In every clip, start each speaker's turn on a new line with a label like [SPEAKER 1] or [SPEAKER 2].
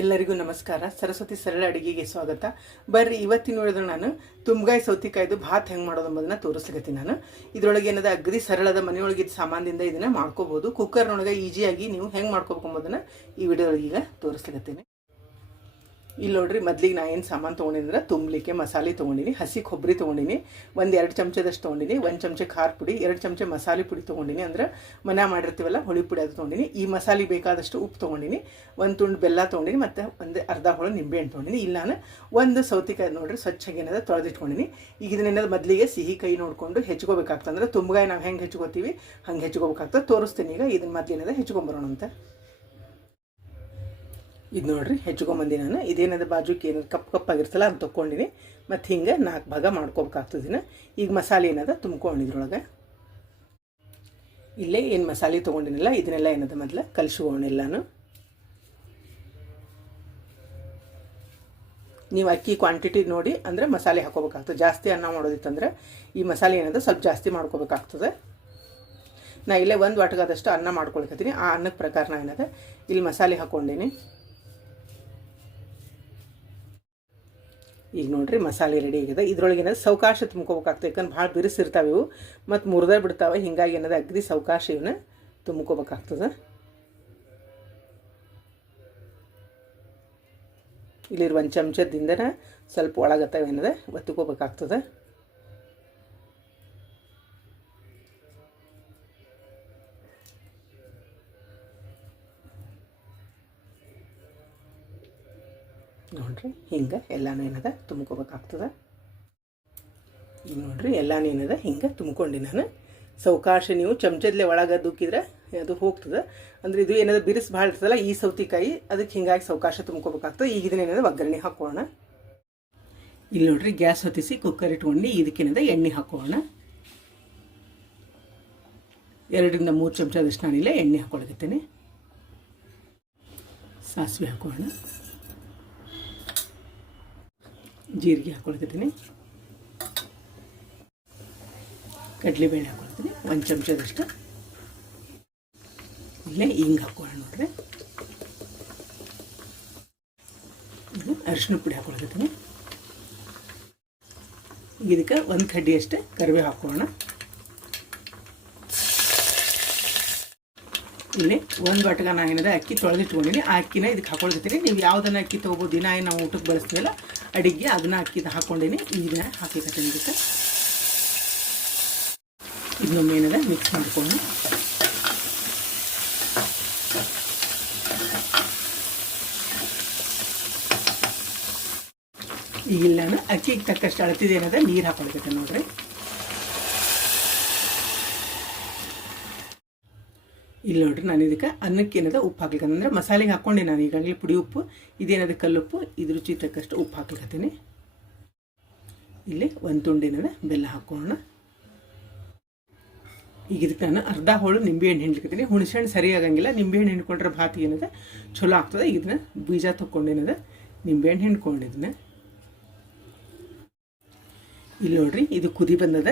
[SPEAKER 1] ಎಲ್ಲರಿಗೂ ನಮಸ್ಕಾರ. ಸರಸ್ವತಿ ಸರಳ ಅಡುಗೆಗೆ ಸ್ವಾಗತ. ಬರ್ರಿ, ಇವತ್ತಿನ ನೋಡಿದ್ರೆ ನಾನು ತುಂಬಗಾಯಿ ಸೌತಿಕಾಯ್ದು ಭಾತ್ ಹೆಂಗೆ ಮಾಡೋದು ಅನ್ನೋದನ್ನ ತೋರಿಸ್ಲಿಕ್ಕೆ ನಾನು. ಇದ್ರೊಳಗೆ ಏನದ ಅಗ್ರಿ ಸರಳದ ಮನೆಯೊಳಗಿದ್ದ ಸಾಮಾನದಿಂದ ಇದನ್ನ ಮಾಡ್ಕೋಬಹುದು ಕುಕ್ಕರ್ನೊಳಗೆ ಈಜಿಯಾಗಿ ನೀವು ಹೆಂಗೆ ಮಾಡ್ಕೋಬೇಕು ಅನ್ನೋದನ್ನ ಈ ವಿಡಿಯೋದೊಳಗೆ ಈಗ ತೋರಿಸ್ಲಿಕತ್ತೀನಿ. ಇಲ್ಲಿ ನೋಡ್ರಿ ಮೊದ್ಲಿಗೆ ನಾ ಏನು ಸಾಮಾನು ತೊಗೊಂಡಿದ್ರೆ ತುಂಬಲಿಕ್ಕೆ ಮಸಾಲೆ ತೊಗೊಂಡಿನಿ, ಹಸಿ ಕೊಬ್ಬರಿ ತೊಗೊಂಡಿನಿ, ಒಂದು ಎರಡು ಚಮಚದಷ್ಟು ತೊಗೊಂಡಿನಿ, ಒಂದು ಚಮಚ ಖಾರ ಪುಡಿ, ಎರಡು ಚಮಚ ಮಸಾಲೆ ಪುಡಿ ತೊಗೊಂಡಿನಿ ಅಂದ್ರೆ ಮನೆ ಮಾಡಿರ್ತೀವಲ್ಲ ಹುಳಿ ಪುಡಿ ಅದು ತೊಗೊಂಡಿನಿ, ಈ ಮಸಾಲೆ ಬೇಕಾದಷ್ಟು ಉಪ್ಪು ತೊಗೊಂಡಿನಿ, ಒಂದು ತುಂಡು ಬೆಲ್ಲ ತೊಗೊಂಡಿನಿ ಮತ್ತು ಒಂದು ಅರ್ಧ ಹೋಳು ನಿಂಬೆಹಣ್ಣು ತೊಗೊಂಡಿನಿ. ಇಲ್ಲಿ ನಾನು ಒಂದು ಸೌತಿಕಾಯಿ ನೋಡ್ರಿ ಸ್ವಚ್ಛಗೆ ಏನದ ತೊಳೆದಿಟ್ಕೊಂಡಿನಿ. ಈಗ ಇದನ್ನೇನಾದ್ರು ಮೊದಲಿಗೆ ಸಿಹಿ ಕೈ ನೋಡಿಕೊಂಡು ಹೆಚ್ಕೋಬೇಕಾಗ್ತದೆ ಅಂದ್ರೆ ತುಂಬಗಾಯಿ ನಾವು ಹೆಂಗೆ ಹೆಚ್ಕೋತೀವಿ ಹಂಗೆ ಹೆಚ್ಕೋಬೇಕಾಗ್ತದೆ, ತೋರಿಸ್ತೀನಿ ಈಗ ಇದನ್ನ ಮೊದಲೇನದ ಹೆಚ್ಕೊಂಬರೋಣ ಅಂತ ಇದು ನೋಡ್ರಿ, ಹೆಚ್ಕೊಂಬಂದಿ ನಾನು. ಇದೇನದ ಬಾಜುಕ್ಕೆ ಏನು ಕಪ್ ಕಪ್ಪಾಗಿರ್ತಲ್ಲ ಅದು ತೊಗೊಂಡಿನಿ ಮತ್ತು ಹಿಂಗೆ ನಾಲ್ಕು ಭಾಗ ಮಾಡ್ಕೊಬೇಕಾಗ್ತದಿನ. ಈಗ ಮಸಾಲೆ ಏನದ? ತುಂಬ್ಕೊಂಡಿದ್ರೊಳಗೆ ಇಲ್ಲೇ ಏನು ಮಸಾಲೆ ತೊಗೊಂಡಿನಲ್ಲ, ಇದನ್ನೆಲ್ಲ ಏನದ ಮೊದಲು? ನಾನು ನೀವು ಅಕ್ಕಿ ಕ್ವಾಂಟಿಟಿ ನೋಡಿ, ಅಂದರೆ ಮಸಾಲೆ ಹಾಕೋಬೇಕಾಗ್ತದೆ. ಜಾಸ್ತಿ ಅನ್ನ ಮಾಡೋದಿತ್ತಂದ್ರೆ ಈ ಮಸಾಲೆ ಏನದ? ಸ್ವಲ್ಪ ಜಾಸ್ತಿ ಮಾಡ್ಕೋಬೇಕಾಗ್ತದೆ. ನಾ ಇಲ್ಲೇ ಒಂದು ವಾಟಗಾದಷ್ಟು ಅನ್ನ ಮಾಡ್ಕೊಳ್ಕತ್ತೀನಿ. ಆ ಅನ್ನಕ್ಕೆ ಪ್ರಕಾರ ಏನದ? ಇಲ್ಲಿ ಮಸಾಲೆ ಹಾಕ್ಕೊಂಡೀನಿ ಈಗ ನೋಡ್ರಿ ಮಸಾಲೆ ರೆಡಿ ಆಗಿದೆ. ಇದ್ರೊಳಗೆ ಏನದ ಸವಕಾಶ ತುಂಬ್ಕೋಬೇಕಾಗ್ತದೆ. ಯಾಕಂದ್ರೆ ಭಾಳ ಬಿರುಸಿರ್ತಾವೆ ಇವು. ಮತ್ತು ಮುರಿದ ಬಿಡ್ತಾವೆ. ಹಿಂಗಾಗಿ ಏನದ ಅಗ್ದಿ ಸೌಕಾಶ ಇವನ್ನ ತುಂಬ್ಕೋಬೇಕಾಗ್ತದೆ. ಇಲ್ಲಿರುವ ಒಂದು ಚಮಚದಿಂದನ ಸ್ವಲ್ಪ ಒಳಗತ್ತವೆ ಏನದ ಒತ್ತುಕೋಬೇಕಾಗ್ತದೆ ನೋಡ್ರಿ, ಹಿಂಗೆ ಎಲ್ಲನೂ ಏನದ? ತುಂಬ್ಕೋಬೇಕಾಗ್ತದೆ. ಈಗ ನೋಡ್ರಿ, ಎಲ್ಲಾನು ಏನದ? ಹಿಂಗೆ ತುಂಬ್ಕೊಂಡು ನಾನು. ಸೌಕಾಶ ನೀವು ಚಮಚದಲ್ಲೇ ಒಳಗೆ ದುಕ್ಕಿದ್ರೆ ಅದು ಹೋಗ್ತದೆ. ಅಂದ್ರೆ ಇದು ಏನದ? ಬಿರುಸು ಭಾಳ ಇರ್ತದಲ್ಲ, ಈ ಸೌತಿಕಾಯಿ, ಅದಕ್ಕೆ ಹಿಂಗಾಗಿ ಸೌಕಾಶ ತುಂಬ್ಕೋಬೇಕಾಗ್ತದೆ. ಈಗ ಇದನ್ನೇನದ ಒಗ್ಗರಣೆ ಹಾಕೋಣ. ಇಲ್ಲಿ ನೋಡ್ರಿ, ಗ್ಯಾಸ್ ಹೊತ್ತಿಸಿ ಕುಕ್ಕರ್ ಇಟ್ಕೊಂಡು ಇದಕ್ಕೇನದ ಎಣ್ಣೆ ಹಾಕೋಣ. ಎರಡರಿಂದ ಮೂರು ಚಮಚದಷ್ಟು ನಾನಿಲ್ಲ ಎಣ್ಣೆ ಹಾಕೊಳಕತ್ತೇನೆ. ಸಾಸಿವೆ ಹಾಕೋಣ. ಜೀರಿಗೆ ಹಾಕೊಳ್ತಿದ್ದೀನಿ. ಕಡಲೆಬೇಳೆ ಹಾಕೊಳ್ತೀನಿ, ಒಂದು ಚಮಚದಷ್ಟು. ಇಲ್ಲೇ ಹಿಂಗೆ ಹಾಕೊಳ್ಳೋಣ ನೋಡ್ರಿ. ಅರಿಶಿನ ಪುಡಿ ಹಾಕೊಳ್ತಿದ್ದೀನಿ. ಇದಕ್ಕೆ ಒಂದು ಕಡ್ಡಿಯಷ್ಟೇ ಕರಿಬೇವು ಹಾಕೋಣ ಇಲ್ಲಿ ಒಂದು ಬಟ್ಗ ನಾ ಏನಿದೆ, ಅಕ್ಕಿ ತೊಳೆದಿಟ್ಕೊಂಡಿನಿ ಆ ಅಕ್ಕಿನ ಇದಕ್ಕೆ ಹಾಕೊಳ್ತೀನಿ ನೀವು ಯಾವುದನ್ನ ಅಕ್ಕಿ ತೊಗೋಬೋದು, ದಿನ ಏನು ನಾವು ಊಟಕ್ಕೆ ಬಳಸ್ತೀವಲ್ಲ, ಅಡಿಗೆ ಅದನ್ನ ಅಕ್ಕಿದ ಹಾಕ್ಕೊಂಡಿನಿ ಇದನ್ನ ಹಾಕಿಕತ್ತೀನಿ ಇದಕ್ಕೆ ಇದನ್ನೊಮ್ಮೆ ಏನಿದೆ ಮಿಕ್ಸ್ ಮಾಡ್ಕೊಂಡು. ಈಗ ಇಲ್ಲಿ ನಾನು ಅಕ್ಕಿಗೆ ತಕ್ಕಷ್ಟು ಅಳತಿದೇನದ ನೀರು ಹಾಕೊಳ್ಬೇಕು ನೋಡ್ರಿ. ಇಲ್ಲಿ ನೋಡ್ರಿ, ನಾನು ಇದಕ್ಕೆ ಅನ್ನಕ್ಕೆ ಏನದ ಉಪ್ಪು ಹಾಕ್ಲಿಕ್ಕೆ ಅಂದ್ರೆ ಮಸಾಲೆಗೆ ಹಾಕ್ಕೊಂಡೆ ನಾನು ಈಗಾಗಲೇ ಪುಡಿ ಉಪ್ಪು, ಇದೇನದ ಕಲ್ಲುಪ್ಪು, ಇದ್ರ ರುಚಿ ತಕ್ಕಷ್ಟು ಉಪ್ಪು ಹಾಕ್ಲಿಕ್ಕತ್ತೀನಿ ಇಲ್ಲಿ ಒಂದು ತುಂಡಿನ ಬೆಲ್ಲ ಹಾಕೋಣ. ಈಗ ಇದಕ್ಕೆ ನಾನು ಅರ್ಧ ಹೋಳು ನಿಂಬೆಹಣ್ಣು ಹಿಂಡ್ಲಿಕ್ಕತ್ತೀನಿ ಹುಣಸೆಹಣ್ಣು ಸರಿ ಆಗಂಗಿಲ್ಲ. ನಿಂಬೆಹಣ್ಣು ಹಿಂಡ್ಕೊಂಡ್ರೆ ಭಾತಿ ಏನದ ಚಲೋ ಆಗ್ತದೆ. ಇದನ್ನ ಬೀಜ ತೊಗೊಂಡೇನದ ನಿಂಬೆಹಣ್ಣು ಹಿಂಡ್ಕೊಂಡಿದ್ದನ್ನ ಇಲ್ಲಿ ನೋಡ್ರಿ, ಇದು ಕುದಿ ಬಂದದ.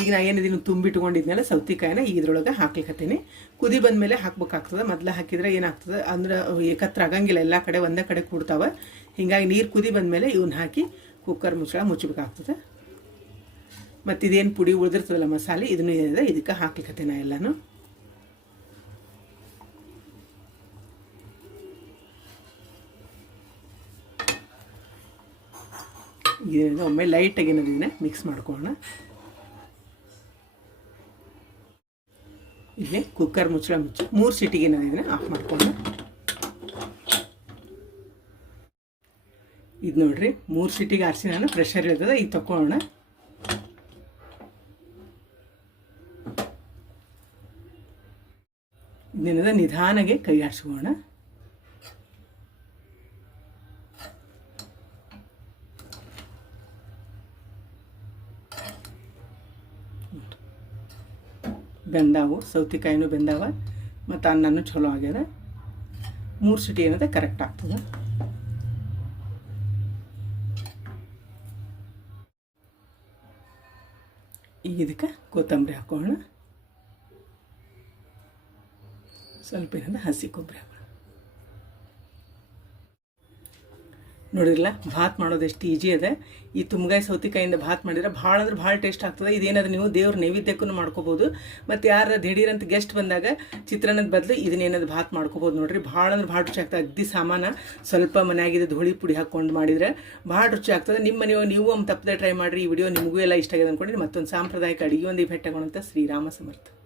[SPEAKER 1] ಈಗ ನಾ ಏನಿದೀನಿ ತುಂಬಿಟ್ಕೊಂಡಿದ್ನಲ್ಲ ಸೌತಿಕಾಯಿನ ಇದ್ರೊಳಗೆ ಹಾಕ್ಲಿಕ್ಕತ್ತೀನಿ ಕುದಿ ಬಂದಮೇಲೆ ಹಾಕ್ಬೇಕಾಗ್ತದೆ. ಮೊದಲು ಹಾಕಿದ್ರೆ ಏನಾಗ್ತದೆ? ಅಂದ್ರೆ ಏಕತ್ರ ಆಗಂಗಿಲ್ಲ. ಎಲ್ಲ ಕಡೆ ಒಂದೇ ಕಡೆ ಕೂಡ್ತಾವೆ. ಹಿಂಗಾಗಿ ನೀರು ಕುದಿ ಬಂದಮೇಲೆ ಇವನ್ನ ಹಾಕಿ ಕುಕ್ಕರ್ ಮುಚ್ಚಳ ಮುಚ್ಚಬೇಕಾಗ್ತದೆ. ಮತ್ತು ಇದೇನು ಪುಡಿ ಉಳಿದಿರ್ತದಲ್ಲ ಮಸಾಲೆ, ಇದನ್ನು ಏನಿದೆ ಇದಕ್ಕೆ ಹಾಕ್ಲಿಕ್ಕತ್ತೀನಿ ಎಲ್ಲನೂ. ಇದನ್ನ ಒಮ್ಮೆ ಲೈಟಾಗಿ ಇದನ್ನ ಮಿಕ್ಸ್ ಮಾಡ್ಕೊಳ್ಳೋಣ. ಇಲ್ಲಿ ಕುಕ್ಕರ್ ಮುಚ್ಚಳ ಮುಚ್ಚಿ ಮೂರು ಸಿಟಿಗೆ ಇದನ್ನ ಆಫ್ ಮಾಡ್ಕೊಳ್ಳೋಣ. ಇದು ನೋಡ್ರಿ, ಮೂರು ಸಿಟಿಗೆ ಆರಿಸಿ ನಾನು ಪ್ರೆಷರ್ ಇರ್ತದೆ, ಇದು ತಗೊಳ್ಳೋಣ ಇದನ್ನ ನಿಧಾನಗೆ ಕೈ ಆಡಿಸ್ಕೊಳ್ಳೋಣ. ಬೆಂದಾವು, ಸೌತೆಕಾಯಿನೂ ಬೆಂದಾವ ಮತ್ತು ಅನ್ನನೂ ಚಲೋ ಆಗ್ಯದ. ಮೂರು ಸಿಟಿ ಏನದ? ಕರೆಕ್ಟ್ ಆಗ್ತದೆ. ಈಗ ಇದಕ್ಕೆ ಕೊತ್ತಂಬರಿ ಹಾಕೋಣ. ಸ್ವಲ್ಪ ಏನಂದ್ರೆ ಹಸಿ ಕೊಬ್ಬರಿ ಹಾಕೋಣ. ನೋಡಿರಲ್ಲ ಭಾತ್ ಮಾಡೋದು ಎಷ್ಟು ಈಜಿ ಇದೆ ಈ ತುಮ್ಗಾಯಿ ಸೌತಿಕಾಯಿಂದ ಭಾತ್ ಮಾಡಿದ್ರೆ ಭಾಳ ಅಂದ್ರೆ ಭಾಳ ಟೇಸ್ಟ್ ಆಗ್ತದೆ. ಇದೇನಾದ್ರೂ ನೀವು ದೇವ್ರ ನೈವೇದ್ಯಕ್ಕೂ ಮಾಡ್ಕೋಬೋದು. ಮತ್ತು ಯಾರ ದಿಢೀರಂತ ಗೆಸ್ಟ್ ಬಂದಾಗ ಚಿತ್ರಾನ್ನದ ಬದಲು ಇದನ್ನೇನಾದ್ರು ಭಾತ್ ಮಾಡ್ಕೋಬೋದು ನೋಡ್ರಿ. ಭಾಳ ಅಂದ್ರೆ ಭಾಳ ರುಚಿ ಆಗ್ತದೆ. ಅಗ್ದಿ ಸಾಮಾನು ಸ್ವಲ್ಪ ಮನೆಯಾಗಿದೆ ಧೂಳಿ ಪುಡಿ ಹಾಕ್ಕೊಂಡು ಮಾಡಿದರೆ ಭಾಳ ರುಚಿ ಆಗ್ತದೆ. ನಿಮ್ಮ ನೀವು ನೀವು ಒಂದು ತಪ್ಪದೆ ಟ್ರೈ ಮಾಡಿರಿ. ಈ ವಿಡಿಯೋ ನಿಮಗೂ ಎಲ್ಲ ಇಷ್ಟ ಆಗಿದೆ ಅಂದ್ಕೊಂಡಿರಿ ಮತ್ತೊಂದು ಸಾಂಪ್ರದಾಯಿಕ ಅಡುಗೆ ಒಂದು ಭೇಟಿಯಾಗೋಣಂತ ಶ್ರೀರಾಮ ಸಮರ್ಥ.